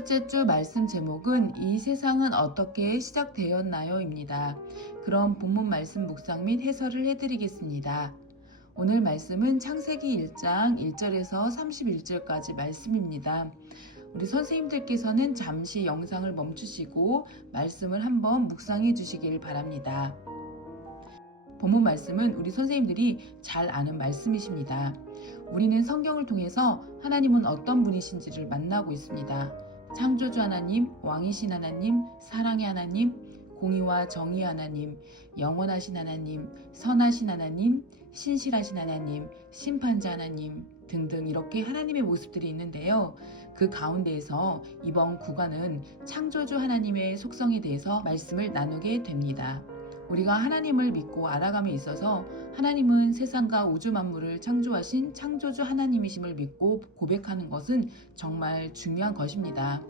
첫째 주 말씀 제목은 이 세상은 어떻게 시작되었나요? 입니다. 그럼 본문 말씀 묵상 및 해설을 해드리겠습니다. 오늘 말씀은 창세기 1장 1절에서 31절까지 말씀입니다. 우리 선생님들께서는 잠시 영상을 멈추시고 말씀을 한번 묵상해 주시길 바랍니다. 본문 말씀은 우리 선생님들이 잘 아는 말씀이십니다. 우리는 성경을 통해서 하나님은 어떤 분이신지를 만나고 있습니다. 창조주 하나님, 왕이신 하나님, 사랑의 하나님, 공의와 정의의 하나님, 영원하신 하나님, 선하신 하나님, 신실하신 하나님, 심판자 하나님 등등 이렇게 하나님의 모습들이 있는데요. 그 가운데에서 이번 구간은 창조주 하나님의 속성에 대해서 말씀을 나누게 됩니다. 우리가 하나님을 믿고 알아감에 있어서 하나님은 세상과 우주 만물을 창조하신 창조주 하나님이심을 믿고 고백하는 것은 정말 중요한 것입니다.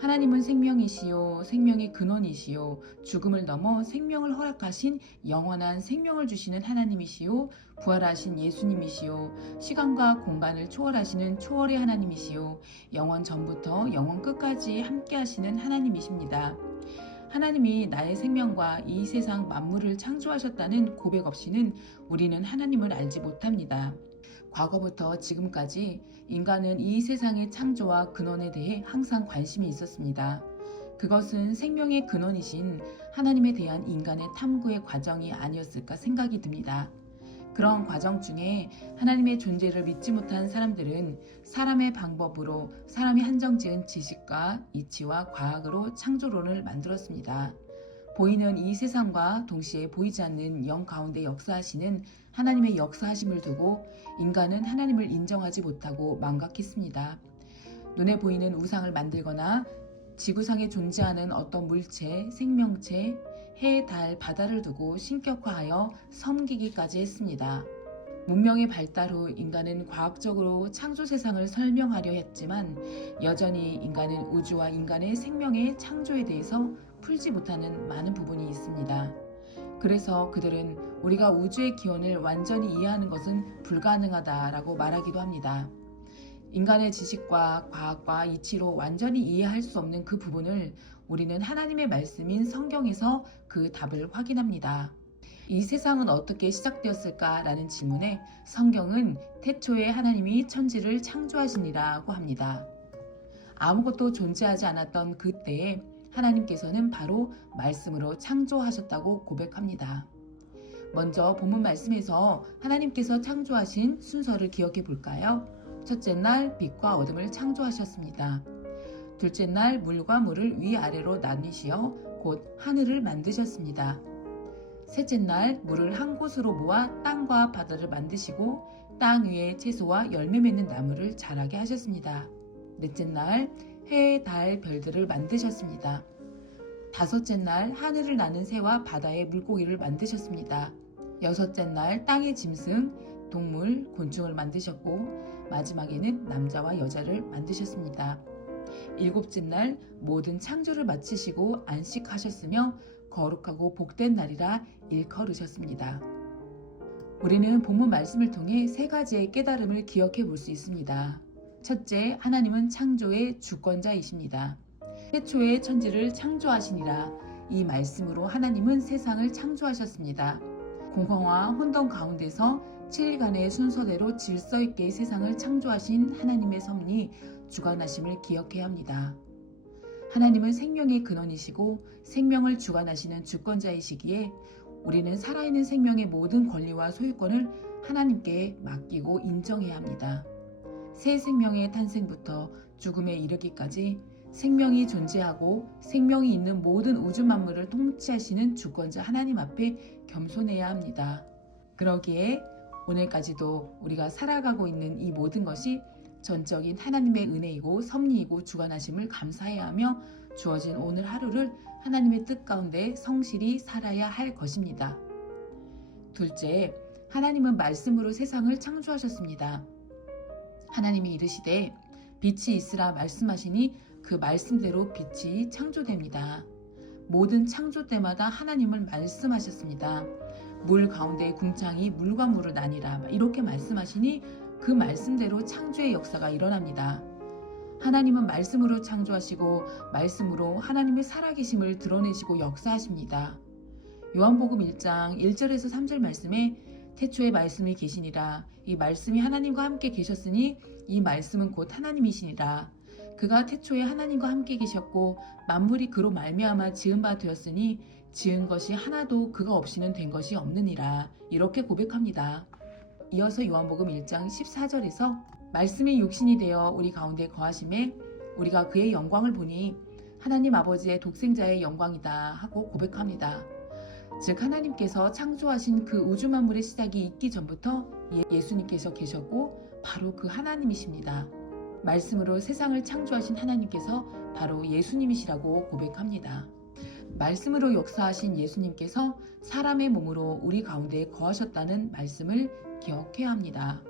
하나님은 생명이시요 생명의 근원이시요 죽음을 넘어 생명을 허락하신 영원한 생명을 주시는 하나님이시요 부활하신 예수님이시요 시간과 공간을 초월하시는 초월의 하나님이시요 영원 전부터 영원 끝까지 함께 하시는 하나님이십니다. 하나님이 나의 생명과 이 세상 만물을 창조하셨다는 고백 없이는 우리는 하나님을 알지 못합니다. 과거부터 지금까지 인간은 이 세상의 창조와 근원에 대해 항상 관심이 있었습니다. 그것은 생명의 근원이신 하나님에 대한 인간의 탐구의 과정이 아니었을까 생각이 듭니다. 그런 과정 중에 하나님의 존재를 믿지 못한 사람들은 사람의 방법으로 사람이 한정지은 지식과 이치와 과학으로 창조론을 만들었습니다. 보이는 이 세상과 동시에 보이지 않는 영 가운데 역사하시는 하나님의 역사하심을 두고 인간은 하나님을 인정하지 못하고 망각했습니다. 눈에 보이는 우상을 만들거나 지구상에 존재하는 어떤 물체, 생명체, 해, 달, 바다를 두고 신격화하여 섬기기까지 했습니다. 문명의 발달 후 인간은 과학적으로 창조 세상을 설명하려 했지만 여전히 인간은 우주와 인간의 생명의 창조에 대해서 풀지 못하는 많은 부분이 있습니다. 그래서 그들은 우리가 우주의 기원을 완전히 이해하는 것은 불가능하다라고 말하기도 합니다. 인간의 지식과 과학과 이치로 완전히 이해할 수 없는 그 부분을 우리는 하나님의 말씀인 성경에서 그 답을 확인합니다. 이 세상은 어떻게 시작되었을까라는 질문에 성경은 태초에 하나님이 천지를 창조하시니라고 합니다. 아무것도 존재하지 않았던 그때에 하나님께서는 바로 말씀으로 창조하셨다고 고백합니다. 먼저 본문 말씀에서 하나님께서 창조하신 순서를 기억해 볼까요? 첫째 날 빛과 어둠을 창조하셨습니다. 둘째 날 물과 물을 위아래로 나뉘시어 곧 하늘을 만드셨습니다. 셋째 날 물을 한 곳으로 모아 땅과 바다를 만드시고 땅 위에 채소와 열매 맺는 나무를 자라게 하셨습니다. 넷째 날 해, 달, 별들을 만드셨습니다. 다섯째 날 하늘을 나는 새와 바다의 물고기를 만드셨습니다. 여섯째 날 땅의 짐승, 동물, 곤충을 만드셨고 마지막에는 남자와 여자를 만드셨습니다. 일곱째 날 모든 창조를 마치시고 안식하셨으며 거룩하고 복된 날이라 일컬으셨습니다. 우리는 본문 말씀을 통해 세 가지의 깨달음을 기억해 볼 수 있습니다. 첫째, 하나님은 창조의 주권자이십니다. 태초에 천지를 창조하시니라. 이 말씀으로 하나님은 세상을 창조하셨습니다. 공허와 혼돈 가운데서 7일간의 순서대로 질서 있게 세상을 창조하신 하나님의 섭리, 주관하심을 기억해야 합니다. 하나님은 생명의 근원이시고 생명을 주관하시는 주권자이시기에 우리는 살아있는 생명의 모든 권리와 소유권을 하나님께 맡기고 인정해야 합니다. 새 생명의 탄생부터 죽음에 이르기까지 생명이 존재하고 생명이 있는 모든 우주 만물을 통치하시는 주권자 하나님 앞에 겸손해야 합니다. 그러기에 오늘까지도 우리가 살아가고 있는 이 모든 것이 전적인 하나님의 은혜이고 섭리이고 주관하심을 감사해야 하며 주어진 오늘 하루를 하나님의 뜻 가운데 성실히 살아야 할 것입니다. 둘째, 하나님은 말씀으로 세상을 창조하셨습니다. 하나님이 이르시되 빛이 있으라 말씀하시니 그 말씀대로 빛이 창조됩니다. 모든 창조 때마다 하나님을 말씀하셨습니다. 물 가운데 궁창이 물과 물을 나뉘라 이렇게 말씀하시니 그 말씀대로 창조의 역사가 일어납니다. 하나님은 말씀으로 창조하시고 말씀으로 하나님의 살아계심을 드러내시고 역사하십니다. 요한복음 1장 1절에서 3절 말씀에 태초에 말씀이 계시니라. 이 말씀이 하나님과 함께 계셨으니 이 말씀은 곧 하나님이시니라. 그가 태초에 하나님과 함께 계셨고 만물이 그로 말미암아 지은 바 되었으니 지은 것이 하나도 그가 없이는 된 것이 없느니라. 이렇게 고백합니다. 이어서 요한복음 1장 14절에서 말씀이 육신이 되어 우리 가운데 거하심에 우리가 그의 영광을 보니 하나님 아버지의 독생자의 영광이다 하고 고백합니다. 즉 하나님께서 창조하신 그 우주 만물의 시작이 있기 전부터 예수님께서 계셨고 바로 그 하나님이십니다. 말씀으로 세상을 창조하신 하나님께서 바로 예수님이시라고 고백합니다. 말씀으로 역사하신 예수님께서 사람의 몸으로 우리 가운데 거하셨다는 말씀을 기억해야 합니다.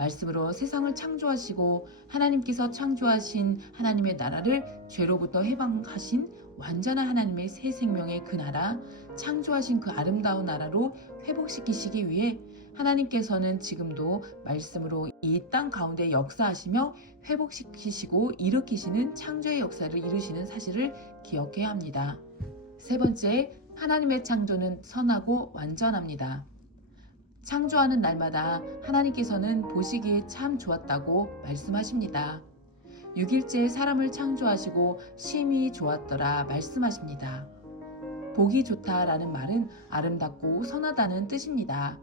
말씀으로 세상을 창조하시고 하나님께서 창조하신 하나님의 나라를 죄로부터 해방하신 완전한 하나님의 새 생명의 그 나라, 창조하신 그 아름다운 나라로 회복시키시기 위해 하나님께서는 지금도 말씀으로 이 땅 가운데 역사하시며 회복시키시고 일으키시는 창조의 역사를 이루시는 사실을 기억해야 합니다. 세 번째, 하나님의 창조는 선하고 완전합니다. 창조하는 날마다 하나님께서는 보시기에 참 좋았다고 말씀하십니다. 6일째 사람을 창조하시고 심히 좋았더라 말씀하십니다. 보기 좋다라는 말은 아름답고 선하다는 뜻입니다.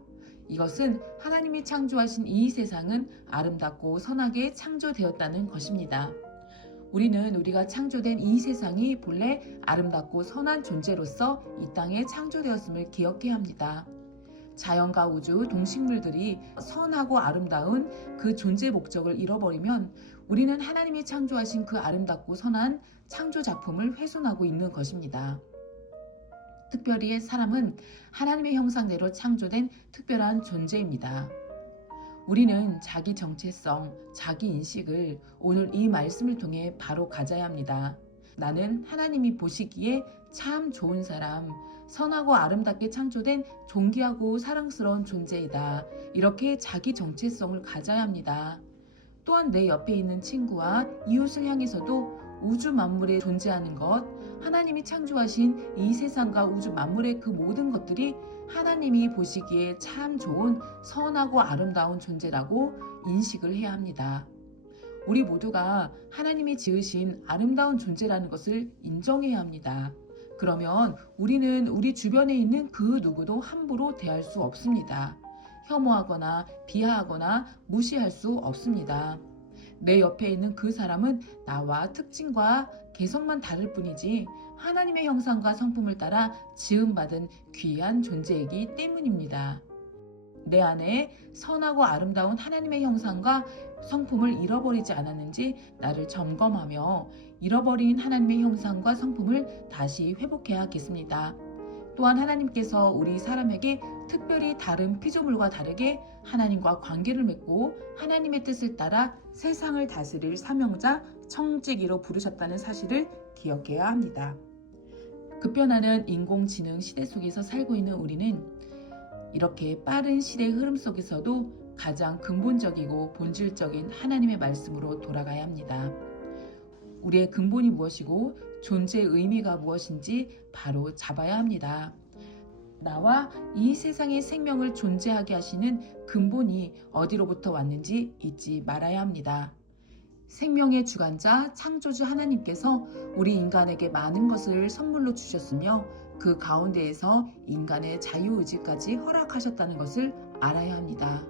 이것은 하나님이 창조하신 이 세상은 아름답고 선하게 창조되었다는 것입니다. 우리는 우리가 창조된 이 세상이 본래 아름답고 선한 존재로서 이 땅에 창조되었음을 기억해야 합니다. 자연과 우주, 동식물들이 선하고 아름다운 그 존재 목적을 잃어버리면 우리는 하나님이 창조하신 그 아름답고 선한 창조 작품을 훼손하고 있는 것입니다. 특별히 사람은 하나님의 형상대로 창조된 특별한 존재입니다. 우리는 자기 정체성, 자기 인식을 오늘 이 말씀을 통해 바로 가져야 합니다. 나는 하나님이 보시기에 참 좋은 사람, 선하고 아름답게 창조된 존귀하고 사랑스러운 존재이다. 이렇게 자기 정체성을 가져야 합니다. 또한 내 옆에 있는 친구와 이웃을 향해서도 우주 만물에 존재하는 것, 하나님이 창조하신 이 세상과 우주 만물의 그 모든 것들이 하나님이 보시기에 참 좋은 선하고 아름다운 존재라고 인식을 해야 합니다. 우리 모두가 하나님이 지으신 아름다운 존재라는 것을 인정해야 합니다. 그러면 우리는 우리 주변에 있는 그 누구도 함부로 대할 수 없습니다. 혐오하거나 비하하거나 무시할 수 없습니다. 내 옆에 있는 그 사람은 나와 특징과 개성만 다를 뿐이지 하나님의 형상과 성품을 따라 지음받은 귀한 존재이기 때문입니다. 내 안에 선하고 아름다운 하나님의 형상과 성품을 잃어버리지 않았는지 나를 점검하며 잃어버린 하나님의 형상과 성품을 다시 회복해야겠습니다. 또한 하나님께서 우리 사람에게 특별히 다른 피조물과 다르게 하나님과 관계를 맺고 하나님의 뜻을 따라 세상을 다스릴 사명자 청지기로 부르셨다는 사실을 기억해야 합니다. 급변하는 인공지능 시대 속에서 살고 있는 우리는 이렇게 빠른 시대의 흐름 속에서도 가장 근본적이고 본질적인 하나님의 말씀으로 돌아가야 합니다. 우리의 근본이 무엇이고 존재의 의미가 무엇인지 바로 잡아야 합니다. 나와 이 세상의 생명을 존재하게 하시는 근본이 어디로부터 왔는지 잊지 말아야 합니다. 생명의 주관자 창조주 하나님께서 우리 인간에게 많은 것을 선물로 주셨으며 그 가운데에서 인간의 자유의지까지 허락하셨다는 것을 알아야 합니다.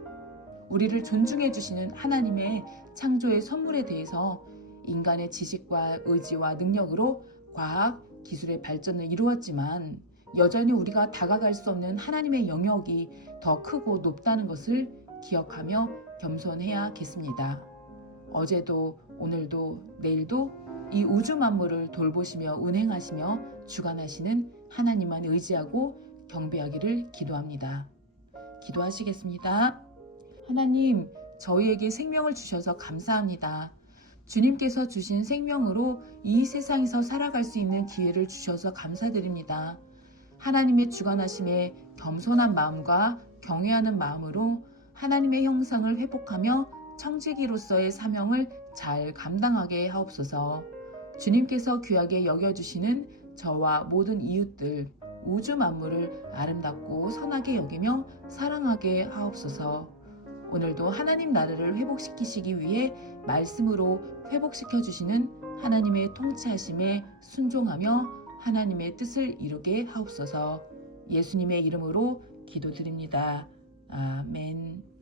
우리를 존중해 주시는 하나님의 창조의 선물에 대해서 인간의 지식과 의지와 능력으로 과학, 기술의 발전을 이루었지만 여전히 우리가 다가갈 수 없는 하나님의 영역이 더 크고 높다는 것을 기억하며 겸손해야겠습니다. 어제도 오늘도 내일도 이 우주 만물을 돌보시며 운행하시며 주관하시는 하나님만 의지하고 경배하기를 기도합니다. 기도하시겠습니다. 하나님, 저희에게 생명을 주셔서 감사합니다. 주님께서 주신 생명으로 이 세상에서 살아갈 수 있는 기회를 주셔서 감사드립니다. 하나님의 주관하심에 겸손한 마음과 경외하는 마음으로 하나님의 형상을 회복하며 청지기로서의 사명을 잘 감당하게 하옵소서. 주님께서 귀하게 여겨주시는 저와 모든 이웃들, 우주 만물을 아름답고 선하게 여기며 사랑하게 하옵소서. 오늘도 하나님 나라를 회복시키시기 위해 말씀으로 회복시켜 주시는 하나님의 통치하심에 순종하며 하나님의 뜻을 이루게 하옵소서. 예수님의 이름으로 기도드립니다. 아멘.